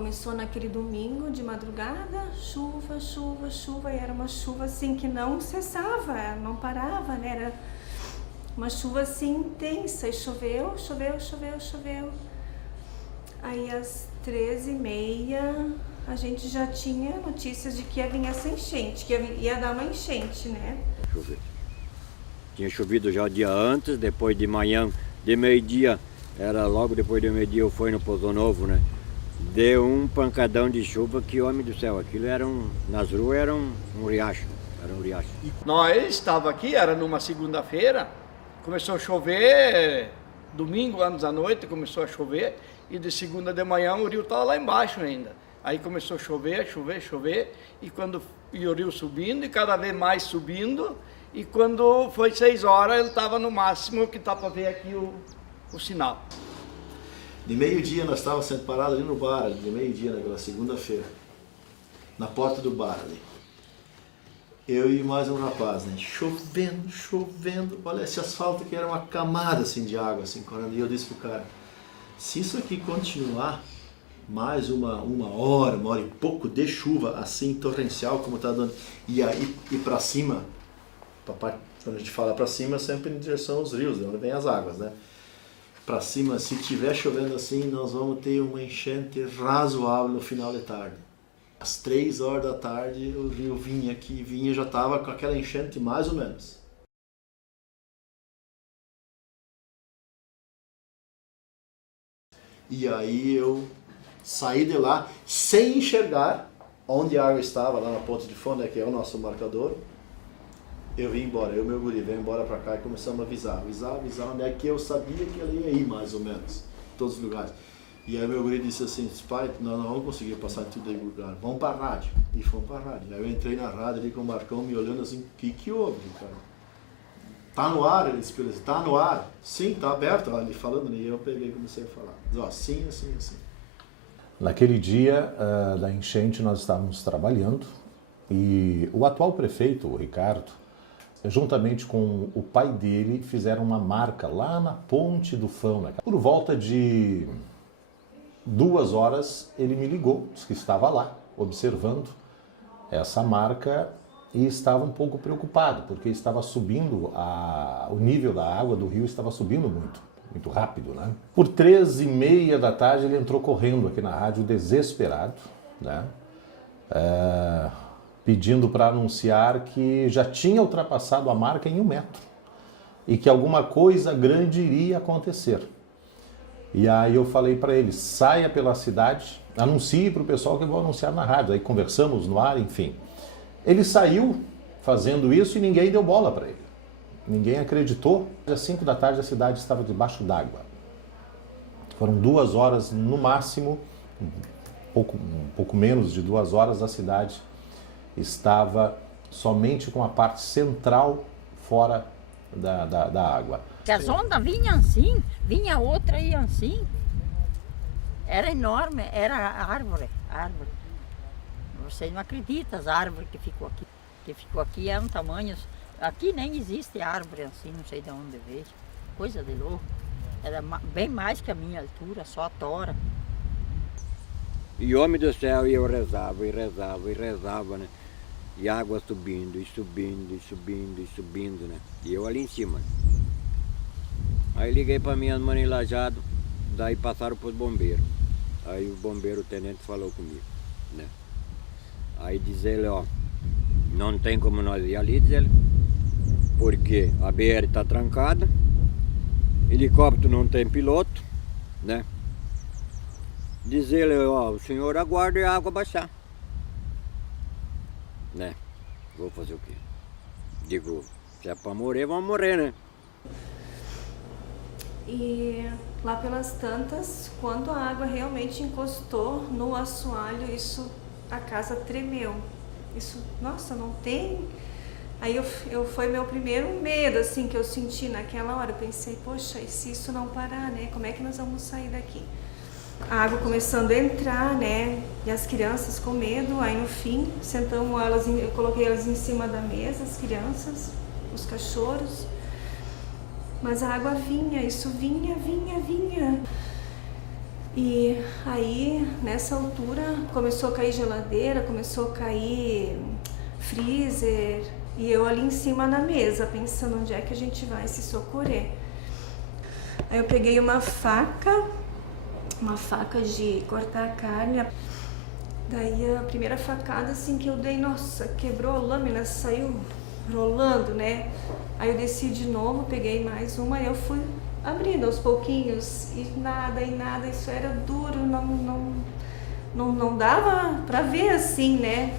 começou naquele domingo de madrugada, chuva, chuva, chuva, e era uma chuva assim que não cessava, não parava, né? Era uma chuva assim intensa, e choveu, choveu, choveu, choveu. Aí às 13h30 a gente já tinha notícias de que ia vir essa enchente, que ia dar uma enchente, né? Choveu. Tinha chovido já o dia antes, depois de manhã, de meio-dia, era logo depois do meio-dia eu fui no Pozo Novo, né? Deu um pancadão de chuva que, homem do céu, aquilo era nas ruas era um riacho, era um riacho. Nós estava aqui, era numa segunda-feira, começou a chover, domingo, anos à noite, começou a chover, e de segunda de manhã o rio estava lá embaixo ainda. Aí começou a chover, chover, chover, e o rio subindo, e cada vez mais subindo, e quando foi 6 horas ele estava no máximo, que está para ver aqui o sinal. De meio-dia nós estávamos sendo parados ali no bar, de meio-dia naquela segunda-feira, na porta do bar ali. Eu e mais um rapaz, né? Chovendo, chovendo, olha esse asfalto que era uma camada assim de água, assim, correndo. E eu disse pro cara, se isso aqui continuar mais uma hora e pouco de chuva assim torrencial como está dando, e aí ir para cima, quando a gente fala para cima, sempre em direção aos rios, onde vem as águas, né? Para cima, se tiver chovendo assim, nós vamos ter uma enchente razoável no final de tarde. Às 3 horas da tarde o rio vinha aqui, já estava com aquela enchente mais ou menos. E aí eu saí de lá sem enxergar onde a água estava, lá na ponte de fundo, né, que é o nosso marcador. Eu vim embora, eu e meu guri, veio embora pra cá e começamos a avisar onde é que eu sabia que ele ia ir, mais ou menos, em todos os lugares. E aí meu guri disse assim, pai, nós não vamos conseguir passar em tudo aí lugar, vamos pra rádio. E fomos pra rádio. Aí eu entrei na rádio ali com o Marcão me olhando assim, o que houve, cara? Tá no ar? Ele disse, tá no ar? Sim, tá aberto, ali falando, e eu peguei e comecei a falar. Diz, ó, assim, assim, assim. Naquele dia da enchente nós estávamos trabalhando e o atual prefeito, o Ricardo, juntamente com o pai dele, fizeram uma marca lá na Ponte do Fão. Né? Por volta de 2 horas ele me ligou, disse que estava lá observando essa marca e estava um pouco preocupado, porque estava subindo, o nível da água do rio estava subindo muito rápido, né? Por 13h30 da tarde ele entrou correndo aqui na rádio, desesperado, né? Pedindo para anunciar que já tinha ultrapassado a marca em 1 metro e que alguma coisa grande iria acontecer. E aí eu falei para ele, saia pela cidade, anuncie para o pessoal que eu vou anunciar na rádio. Aí conversamos no ar, enfim. Ele saiu fazendo isso e ninguém deu bola para ele. Ninguém acreditou. Às 5 da tarde a cidade estava debaixo d'água. Foram 2 horas no máximo, um pouco menos de 2 horas, a cidade estava somente com a parte central fora da água. As ondas vinham assim, vinha outra e assim. Era enorme, era árvore. Você não acredita, as árvores que ficou aqui. Que ficou aqui eram tamanhos. Aqui nem existe árvore assim, não sei de onde veio. Coisa de louco. Era bem mais que a minha altura, só a tora. E homem do céu, e eu rezava, e rezava, e rezava, né? E água subindo, e subindo, e subindo, e subindo, né? E eu ali em cima. Aí liguei para minha mãe em Lajado, daí passaram para os bombeiros. Aí o bombeiro, o tenente, falou comigo, né? Aí diz ele, ó, não tem como nós ir ali, diz ele, porque a BR está trancada, helicóptero não tem piloto, né? Diz ele, ó, o senhor aguarda a água baixar. Né? Vou fazer o quê? Digo, se é para morrer, vamos morrer, né? E lá pelas tantas, quando a água realmente encostou no assoalho, a casa tremeu. Isso, nossa, não tem... Aí foi meu primeiro medo, assim, que eu senti naquela hora. Eu pensei, poxa, e se isso não parar, né? Como é que nós vamos sair daqui? A água começando a entrar, né? E as crianças com medo. Aí no fim, sentamos elas, eu coloquei elas em cima da mesa, as crianças, os cachorros. Mas a água vinha, isso vinha. E aí, nessa altura, começou a cair geladeira, começou a cair freezer, e eu ali em cima na mesa, pensando onde é que a gente vai se socorrer. Aí eu peguei uma faca de cortar carne. Daí a primeira facada assim que eu dei, nossa, quebrou a lâmina, saiu rolando, né? Aí eu desci de novo, peguei mais uma e eu fui abrindo aos pouquinhos e nada, isso era duro, não dava pra ver assim, né?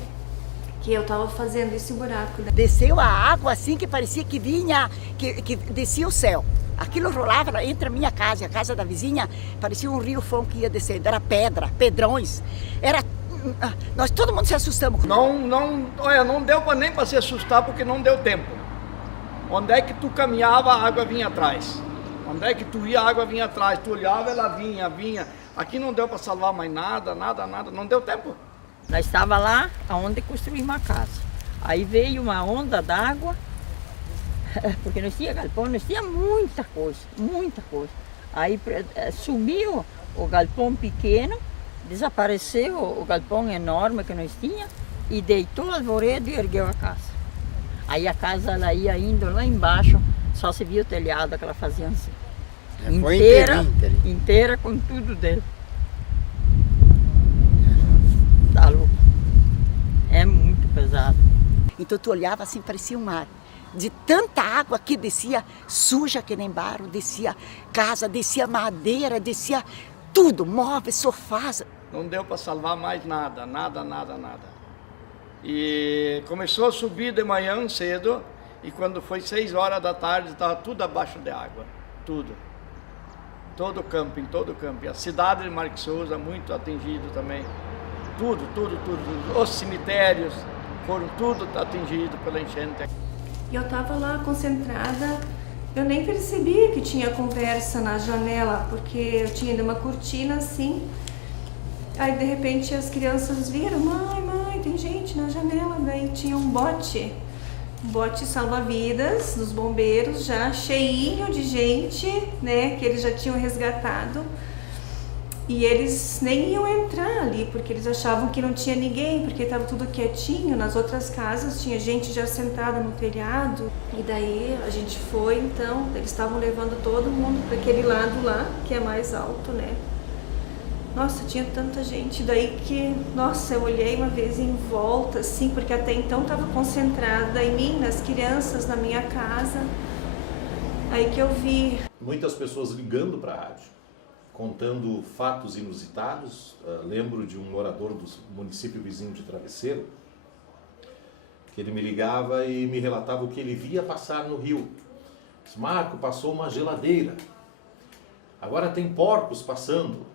Que eu tava fazendo esse buraco. Desceu a água assim que parecia que vinha, que descia o céu. Aquilo rolava entre a minha casa e a casa da vizinha, parecia um rio-fão que ia descendo, era pedra, pedrões, era... Nós todo mundo se assustamos. Olha, não deu nem para se assustar porque não deu tempo. Onde é que tu caminhava, a água vinha atrás. Onde é que tu ia, a água vinha atrás. Tu olhava, ela vinha. Aqui não deu para salvar mais nada, não deu tempo. Nós estava lá onde construímos a casa. Aí veio uma onda d'água, porque nós tinha galpão, nós tinha muita coisa. Aí subiu o galpão pequeno, desapareceu o galpão enorme que nós tinha e deitou o alvoredo e ergueu a casa. Aí a casa ela ia indo lá embaixo, só se via o telhado que ela fazia assim. Inteira com tudo dentro. Tá louco. É muito pesado. Então tu olhava assim, parecia um mar. De tanta água que descia suja que nem barro, descia casa, descia madeira, descia tudo, móveis, sofás. Não deu para salvar mais nada. E começou a subir de manhã cedo e quando foi 6 horas da tarde estava tudo abaixo de água, tudo. Todo o camping. A cidade de Marques Souza muito atingido também. Tudo. Os cemitérios foram tudo atingidos pela enchente. E eu tava lá concentrada, eu nem percebia que tinha conversa na janela, porque eu tinha ainda uma cortina assim. Aí de repente as crianças viram, mãe, tem gente na janela. Daí tinha um bote salva-vidas dos bombeiros, já cheinho de gente, né, que eles já tinham resgatado. E eles nem iam entrar ali, porque eles achavam que não tinha ninguém, porque estava tudo quietinho. Nas outras casas tinha gente já sentada no telhado. E daí a gente foi, então, eles estavam levando todo mundo para aquele lado lá, que é mais alto, né? Nossa, tinha tanta gente. Daí que, nossa, eu olhei uma vez em volta, assim, porque até então estava concentrada em mim, nas crianças, na minha casa. Aí que eu vi. Muitas pessoas ligando para a rádio, contando fatos inusitados. Lembro de um morador do município vizinho de Travesseiro, que ele me ligava e me relatava o que ele via passar no rio. Diz, Marco, passou uma geladeira. Agora tem porcos passando,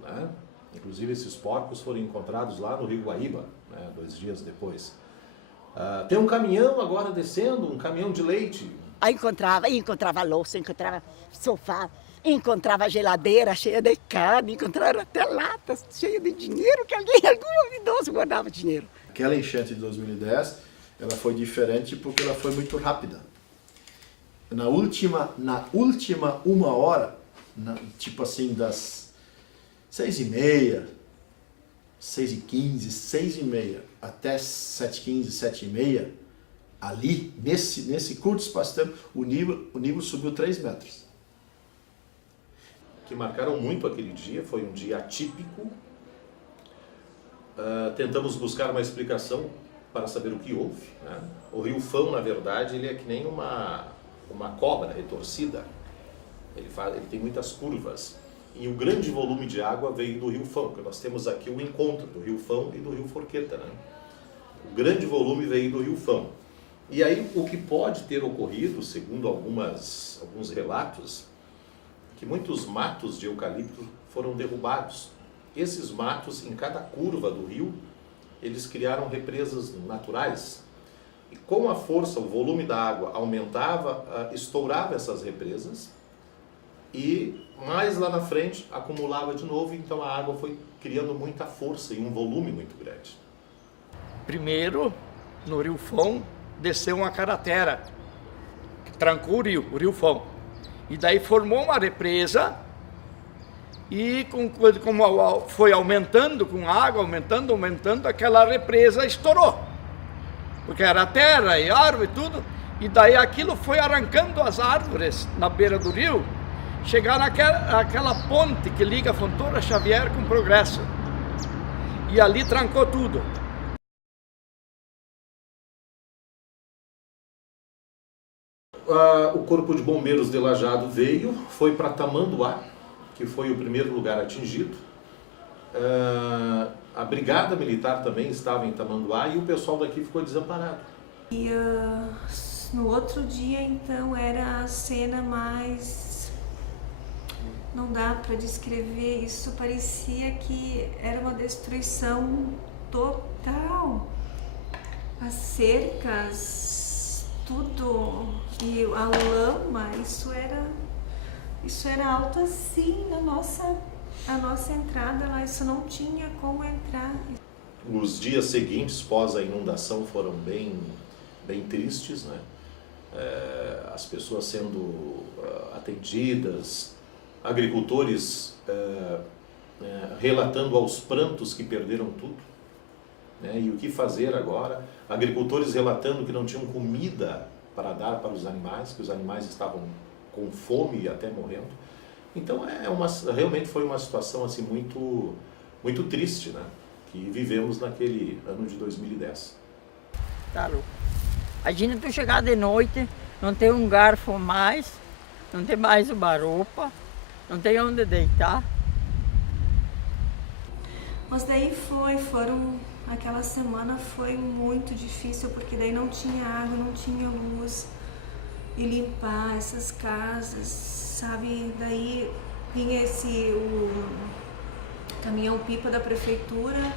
né? Inclusive esses porcos foram encontrados lá no Rio Guaíba, né? 2 dias depois. Tem um caminhão agora descendo, um caminhão de leite. Aí encontrava louça, encontrava sofá, encontrava geladeira cheia de carne, encontrava até latas cheias de dinheiro, que algum idoso guardava dinheiro. Aquela enchente de 2010, ela foi diferente porque ela foi muito rápida. Na última 1 hora, tipo assim, das 6h30, 6h15, 6h30 até 7h15, 7h30, ali, nesse curto espaço de tempo, o nível subiu 3 metros. Que marcaram muito aquele dia, foi um dia atípico. Tentamos buscar uma explicação para saber o que houve, né? O Rio Fão, na verdade, ele é que nem uma cobra retorcida. Ele tem muitas curvas. E o grande volume de água veio do Rio Fão, porque nós temos aqui o encontro do Rio Fão e do Rio Forqueta, né? O grande volume veio do Rio Fão. E aí, o que pode ter ocorrido, segundo alguns relatos, que muitos matos de eucalipto foram derrubados. Esses matos, em cada curva do rio, eles criaram represas naturais. E com a força, o volume da água aumentava, estourava essas represas e mais lá na frente acumulava de novo, então a água foi criando muita força e um volume muito grande. Primeiro, no Rio Fão, desceu uma caratera, que trancou o rio Fão. E daí formou uma represa E como foi aumentando com água, aumentando, aquela represa estourou. Porque era terra e árvore e tudo. E daí aquilo foi arrancando as árvores na beira do rio, chegar naquela ponte que liga a Fontoura Xavier com Progresso. E ali trancou tudo. O Corpo de Bombeiros de Lajeado veio, foi para Tamanduá, que foi o primeiro lugar atingido. A Brigada Militar também estava em Tamanduá e o pessoal daqui ficou desamparado. E no outro dia, então, era a cena mais... Não dá para descrever isso, parecia que era uma destruição total. As cercas, tudo, e a lama, isso era alto assim, a nossa entrada lá, isso não tinha como entrar. Os dias seguintes, pós a inundação, foram bem tristes, né? As pessoas sendo atendidas, agricultores relatando aos prantos que perderam tudo, né? E o que fazer agora? Agricultores relatando que não tinham comida para dar para os animais, que os animais estavam com fome e até morrendo. Então realmente foi uma situação assim muito, muito triste, né? Que vivemos naquele ano de 2010. Tá louco. Imagina tu chegar de noite, não tem um garfo mais, não tem mais uma roupa, não tem onde deitar. Mas daí aquela semana foi muito difícil, porque daí não tinha água, não tinha luz, e limpar essas casas, sabe? Daí vinha o caminhão-pipa da prefeitura,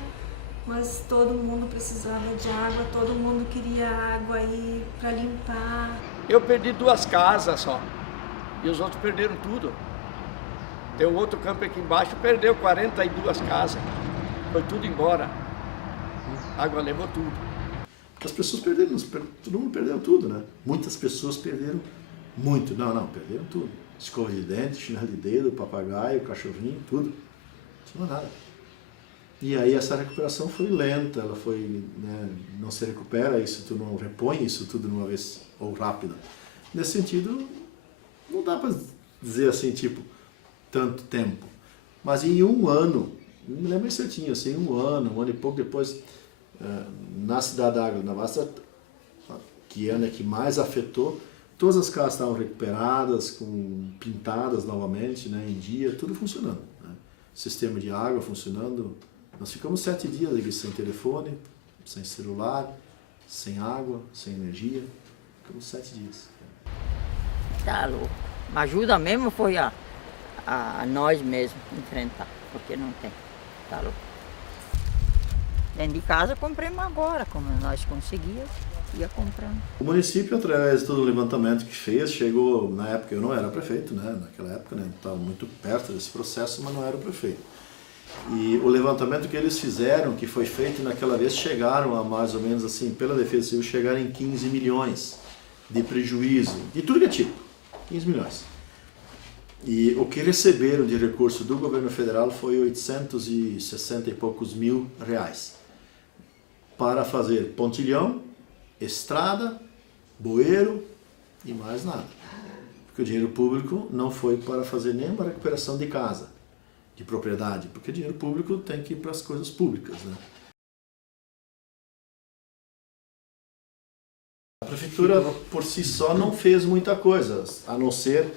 mas todo mundo precisava de água, todo mundo queria água aí para limpar. Eu perdi 2 casas só, e os outros perderam tudo. Tem um outro campo aqui embaixo, perdeu 42 casas, foi tudo embora. A água levou tudo. Porque as pessoas perderam, todo mundo perdeu tudo, né? Muitas pessoas perderam muito. Não, perderam tudo. Escova de dente, chinelo de dedo, papagaio, cachorrinho, tudo. Não tinha nada. E aí essa recuperação foi lenta, ela foi, né, não se recupera isso, tu não repõe isso tudo de uma vez, ou rápido. Nesse sentido, não dá para dizer assim, tipo, tanto tempo. Mas em um ano, não me lembro certinho, assim, um ano e pouco depois, na cidade da Água da Vasta, que é a que mais afetou, todas as casas estavam recuperadas, pintadas novamente, né, em dia, tudo funcionando. Né? Sistema de água funcionando. Nós ficamos 7 dias ali sem telefone, sem celular, sem água, sem energia. Ficamos 7 dias. Tá louco. A ajuda mesmo foi a nós mesmos enfrentar, porque não tem. Tá louco. Dentro de casa compramos agora, como nós conseguíamos, ia comprando. O município, através de todo o levantamento que fez, chegou, na época eu não era prefeito, né? Naquela época, né? Estava muito perto desse processo, mas não era o prefeito. E o levantamento que eles fizeram, que foi feito naquela vez, chegaram a mais ou menos assim, pela Defesa Civil, chegaram em 15 milhões de prejuízo, de tudo que é tipo, 15 milhões. E o que receberam de recurso do governo federal foi 860 e poucos mil reais para fazer pontilhão, estrada, bueiro e mais nada. Porque o dinheiro público não foi para fazer nenhuma recuperação de casa, de propriedade, porque o dinheiro público tem que ir para as coisas públicas, né? A prefeitura, por si só, não fez muita coisa, a não ser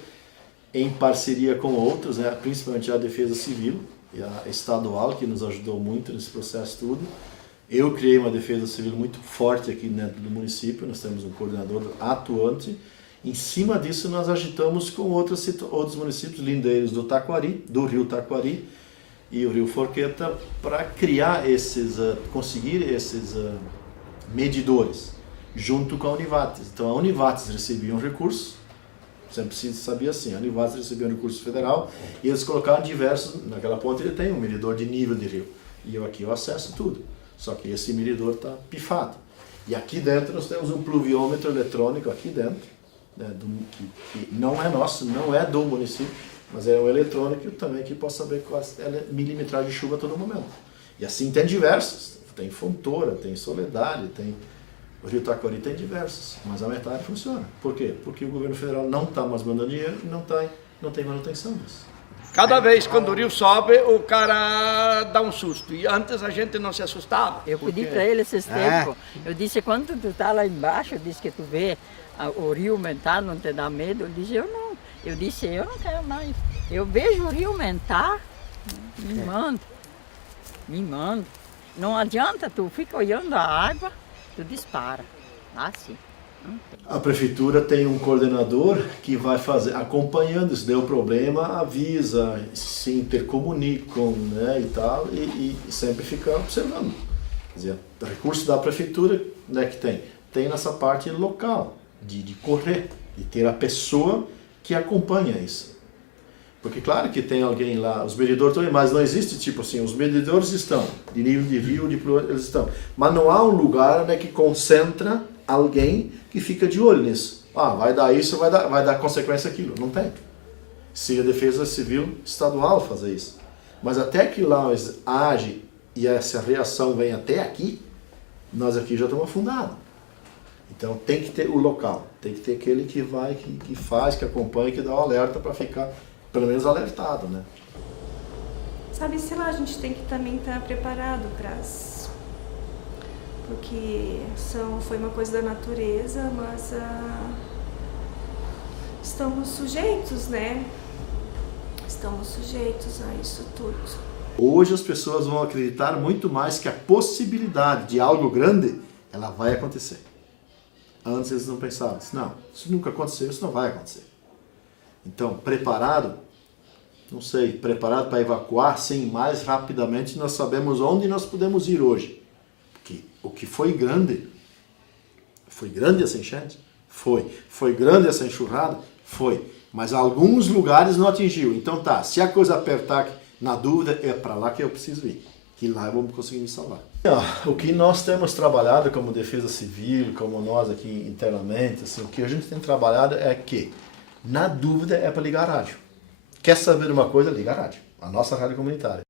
em parceria com outros, né? Principalmente a Defesa Civil e a estadual, que nos ajudou muito nesse processo tudo. Eu criei uma Defesa Civil muito forte aqui dentro do município, nós temos um coordenador atuante. Em cima disso, nós agitamos com outros municípios lindeiros do rio Taquari e o rio Forqueta, para criar conseguir esses medidores, junto com a Univates. Então a Univates recebia um recurso, sempre se sabia assim, a Univates recebia um recurso federal e eles colocaram diversos, naquela ponta ele tem um medidor de nível de rio, e eu acesso tudo, só que esse medidor está pifado. E aqui dentro nós temos um pluviômetro eletrônico aqui dentro, né, que não é nosso, não é do município, mas é um eletrônico também que possa saber qual é a milimetragem de chuva a todo momento. E assim tem diversos, tem Fontoura, tem Soledade, tem o Rio Taquari, tem diversos, mas a metade funciona. Por quê? Porque o governo federal não está mais mandando dinheiro e não tem manutenção disso. Cada vez quando o rio sobe, o cara dá um susto. E antes a gente não se assustava. Eu pedi para ele esses tempos, eu disse, quando tu tá lá embaixo, eu disse que tu vê o rio aumentar, não te dá medo? Ele disse, eu não. Eu disse, eu não quero mais. Eu vejo o rio aumentar, me manda. Não adianta, tu fica olhando a água, tu dispara. Assim. A prefeitura tem um coordenador que vai acompanhando, se deu problema, avisa, se intercomunicam, né, e tal, e sempre fica observando. Quer dizer, o recurso da prefeitura, né, que tem nessa parte local, de correr, de ter a pessoa que acompanha isso. Porque claro que tem alguém lá, os medidores também, mas não existe tipo assim, os medidores estão, de nível de rio, eles estão, mas não há um lugar, né, que concentra alguém que fica de olho nisso. Ah, vai dar isso, vai dar consequência aquilo. Não tem. Se a Defesa Civil Estadual fazer isso. Mas até que lá age e essa reação vem até aqui, nós aqui já estamos afundados. Então tem que ter o local, tem que ter aquele que vai, que faz, que acompanha, que dá o alerta para ficar pelo menos alertado, né? Sabe, sei lá, a gente tem que também estar preparado para... Porque foi uma coisa da natureza, mas estamos sujeitos, né? Estamos sujeitos a isso tudo. Hoje as pessoas vão acreditar muito mais que a possibilidade de algo grande, ela vai acontecer. Antes eles não pensavam, não, isso nunca aconteceu, isso não vai acontecer. Então, preparado, não sei, preparado para evacuar, sim, mais rapidamente nós sabemos onde nós podemos ir hoje. Porque o que foi grande essa enchente? Foi grande essa enxurrada? Foi. Mas alguns lugares não atingiu. Então tá, se a coisa apertar, na dúvida, é para lá que eu preciso ir. Que lá eu vou conseguir me salvar. O que nós temos trabalhado como Defesa Civil, como nós aqui internamente, assim, o que a gente tem trabalhado é que, na dúvida, é para ligar a rádio. Quer saber uma coisa? Liga a rádio. A nossa rádio comunitária.